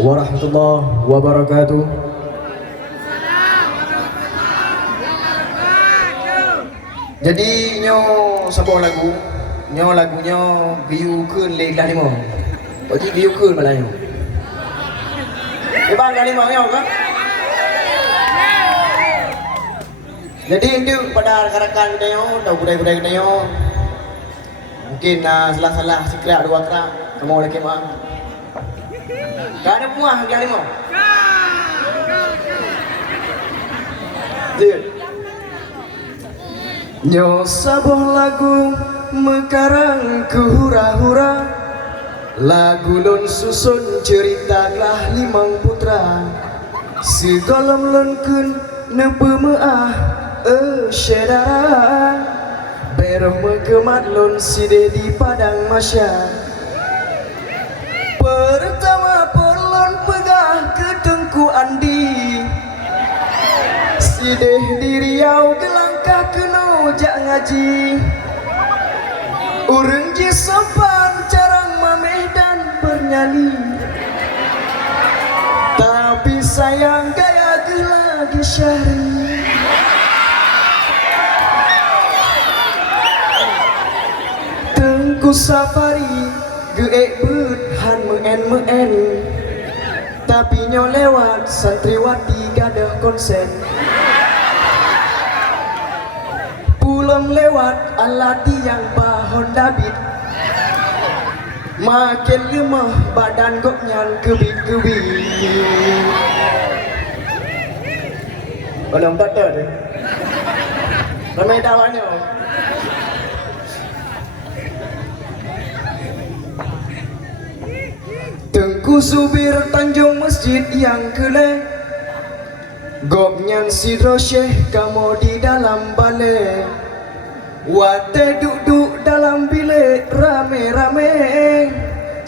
warahmatullahi wabarakatuh. Jadi nyo sebuah lagunya view kun lek lah ni mo. Jadi view kun malah nyo. Bang kali mau nyo kan? Jadi itu pada rekan-rekan kita nyo, atau budaya-budaya kita nyo. Mungkin salah-salah sikrak dua kerak, kamu boleh kemah. Gak ada puah kali mau. Nyo sabuh lagu mekarang ke hura-hura, lagu lon susun cerita lah limang putra, segolom lon kun nepemeah syedara, beroh mekemat lon side di padang masya. Pertama perlon pegah ke Tengku Andi, sideh di Riau gelangkah keno jak ngaji, urang je sopan carang mameh dan bernyali, tapi sayang gaya gelagi syahri. Tengku Safari geek bet han meen, tapi nyo lewat santriwati gadah konsen. Pulang lewat alati yang bahon David, makin lemah badan goknyan kebit-kebit. Belum tak tahu deh. Ramai tawannya. Tengku Zubir Tanjung masjid yang keleh, goknyan sidro syekh kamu di dalam balai, wate duduk dalam bilik rame-rame,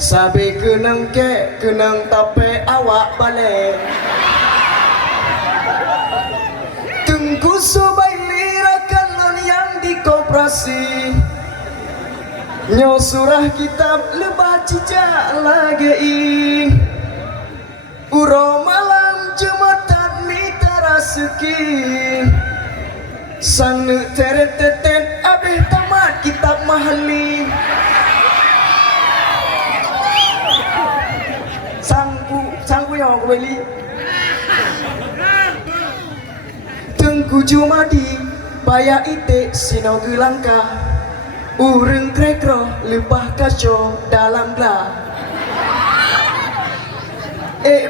sabe kenang kek kenang tape awak balai. Tengku Subaili rakan lon yang di koperasi, nyo surah kitab lebah cicak lagi, uro malam jematan mita raseki, sang teret tetet abeh tamat kitab mahali, sangku yang aku beli. Tengku Jumadi paya ite sino gelangkah, urang krekro lepah kaco dalam gelah,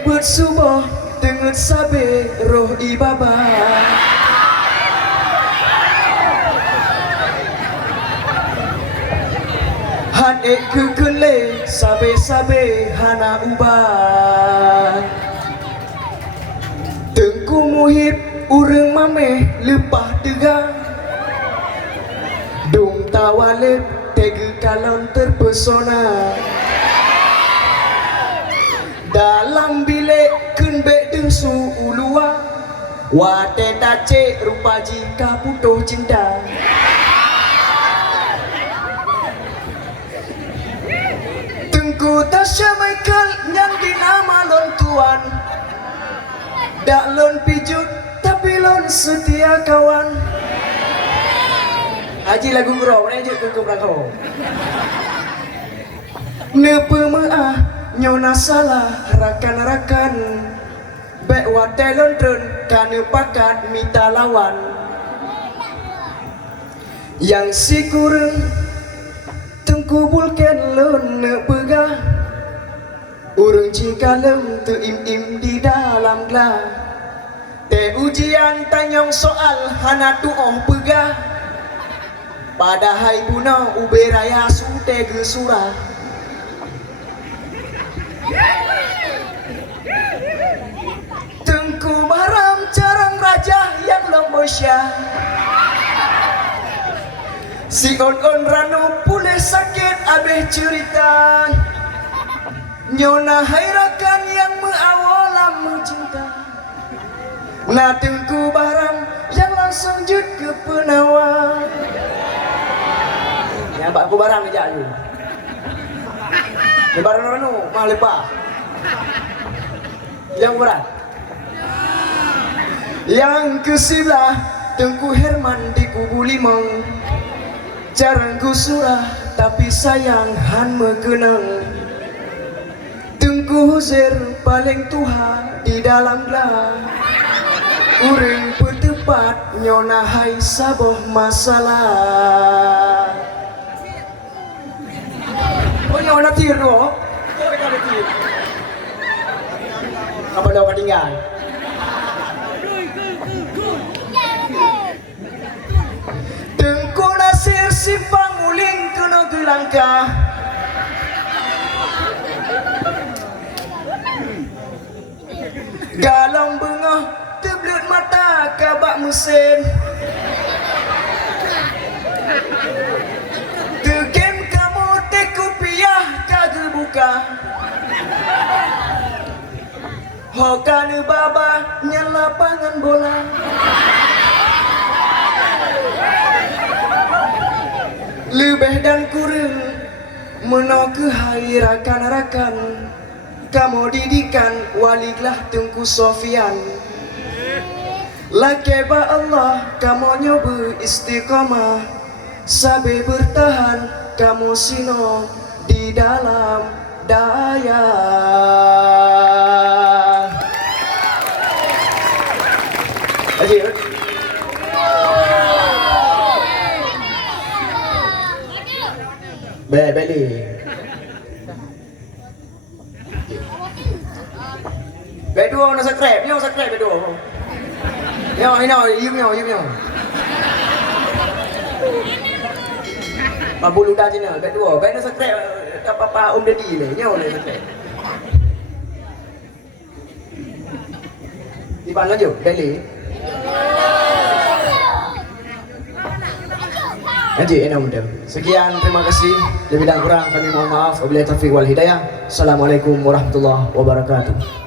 bersubuh tenget sabe roh ibabah. Han kekele sabe-sabe hana ubah. Tengku Muhib urang mameh lepah degah, dung tawalep tega kalon terpesona, dalam bilik kenbek dengsu ulua, wate tacik rupa jika putuh cinta. Tengku Tasya Michael yang dinama lon tuan, dak lon pijut tapi lon setia kawan. Haji lagu gurau, mana je ke berangkau. Nepemeah nyona salah rakan-rakan, bek wate lontren kana pakat mita lawan. Yang si kurang tengku bulken lon nepegah, urang jika lem tu im-im di dalam gelah, te ujian tanyong soal hana tuoh pegah, pada hai buna ube raya sute gesura. Tengku Baram carang raja yang lombosya, si on ranu pulih sakit abeh cerita, nyona hairakan yang meawalam mencinta. Na Tengku Baram yang langsung jut ke penawar. Ya bak aku barang aja ni. Ni barang ranu mah lepas. Yang berat. Yang ke-11 Tengku Herman di Kubu Limau. Jarang ku surah tapi sayang han mekenang. Tengku Huzair paling tuha di dalam gelar. Urang bertepat nyona hai saboh masalah. Oh nyona tiro. Apa dah ketinggalan? Tengku Nasir simpang uling kena gelangkah. Galang bengah terbelut mata kabak mesin. Tegem kamu teku piah kagel buka. Hokane baba nyala lapangan bola. Lebih dan kurang menok ke hai rakan-rakan. Kamu didikan waliklah Tengku Sofian. Lakeba Allah kamu nyoba istiqamah. Sabe bertahan kamu sino di dalam daya. Ajir. Beli. Bedua nak subscribe, nyo subscribe bedua. Nyo, you. Mabulu dah channel bedua, nak subscribe apa Om Deddy ni, nyo nak subscribe. Di mana je? Beli. Haji enam dem. Sekian, terima kasih. Lebih dan kurang kami mohon maaf. Wabillahi taufiq wal hidayah. Assalamualaikum warahmatullahi wabarakatuh.